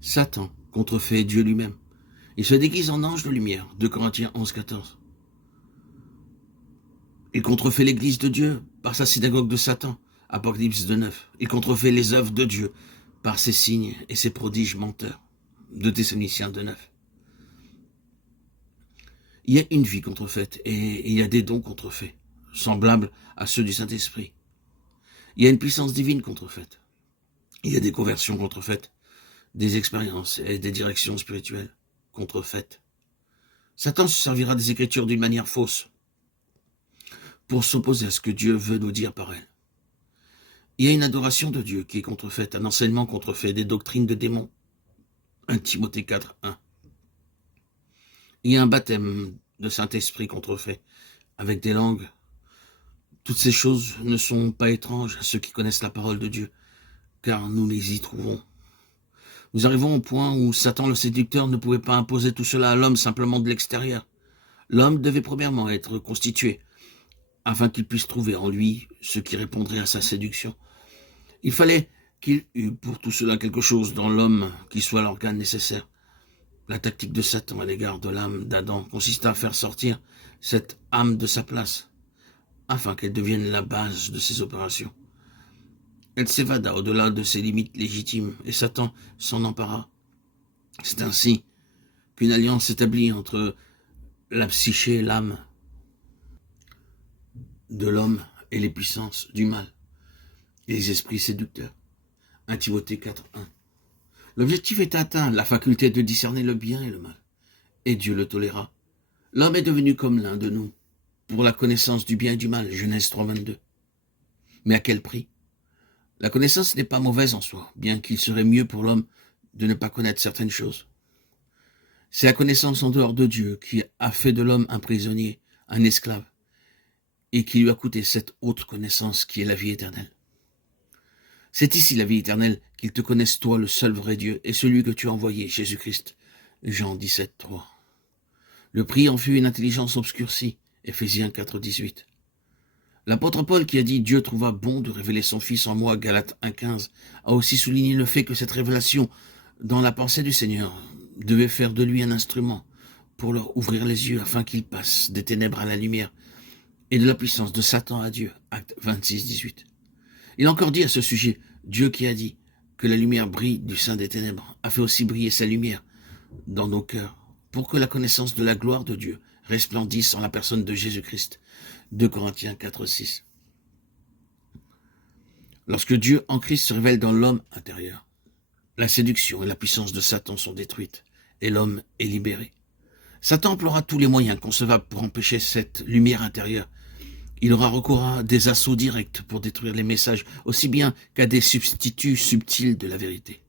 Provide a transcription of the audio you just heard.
Satan contrefait Dieu lui-même. Il se déguise en ange de lumière, 2 Corinthiens 11, 14. Il contrefait l'église de Dieu par sa synagogue de Satan, Apocalypse 2.9. Il contrefait les œuvres de Dieu par ses signes et ses prodiges menteurs, 2 Thessaloniciens 2.9. Il y a une vie contrefaite et il y a des dons contrefaits, semblables à ceux du Saint-Esprit. Il y a une puissance divine contrefaite. Il y a des conversions contrefaites, des expériences et des directions spirituelles contrefaites. Satan se servira des Écritures d'une manière fausse pour s'opposer à ce que Dieu veut nous dire par elles. Il y a une adoration de Dieu qui est contrefaite, un enseignement contrefait, des doctrines de démons. 1 Timothée 4, 1. Il y a un baptême de Saint-Esprit contrefait, avec des langues. Toutes ces choses ne sont pas étranges à ceux qui connaissent la parole de Dieu, car nous les y trouvons. Nous arrivons au point où Satan le séducteur ne pouvait pas imposer tout cela à l'homme simplement de l'extérieur. L'homme devait premièrement être constitué, afin qu'il puisse trouver en lui ce qui répondrait à sa séduction. Il fallait qu'il eût pour tout cela quelque chose dans l'homme qui soit l'organe nécessaire. La tactique de Satan à l'égard de l'âme d'Adam consista à faire sortir cette âme de sa place, afin qu'elle devienne la base de ses opérations. Elle s'évada au-delà de ses limites légitimes, et Satan s'en empara. C'est ainsi qu'une alliance s'établit entre la psyché et l'âme de l'homme et les puissances du mal, et les esprits séducteurs. 1 Timothée 4, 1. L'objectif est atteint, la faculté de discerner le bien et le mal, et Dieu le toléra. L'homme est devenu comme l'un de nous, pour la connaissance du bien et du mal, Genèse 3, 22. Mais à quel prix? La connaissance n'est pas mauvaise en soi, bien qu'il serait mieux pour l'homme de ne pas connaître certaines choses. C'est la connaissance en dehors de Dieu qui a fait de l'homme un prisonnier, un esclave, et qui lui a coûté cette autre connaissance qui est la vie éternelle. C'est ici la vie éternelle, qu'il te connaisse toi, le seul vrai Dieu, et celui que tu as envoyé, Jésus-Christ. Jean 17, 3. Le prix en fut une intelligence obscurcie, Éphésiens 4, 18. L'apôtre Paul, qui a dit « Dieu trouva bon de révéler son Fils en moi » Galates 1, 15, a aussi souligné le fait que cette révélation dans la pensée du Seigneur devait faire de lui un instrument pour leur ouvrir les yeux afin qu'il passe des ténèbres à la lumière et de la puissance de Satan à Dieu. Acte 26, 18. Il a encore dit à ce sujet, Dieu qui a dit que la lumière brille du sein des ténèbres a fait aussi briller sa lumière dans nos cœurs pour que la connaissance de la gloire de Dieu resplendisse en la personne de Jésus-Christ. 2 Corinthiens 4, 6. Lorsque Dieu en Christ se révèle dans l'homme intérieur, la séduction et la puissance de Satan sont détruites et l'homme est libéré. Satan emploiera tous les moyens concevables pour empêcher cette lumière intérieure. Il aura recours à des assauts directs pour détruire les messages, aussi bien qu'à des substituts subtils de la vérité.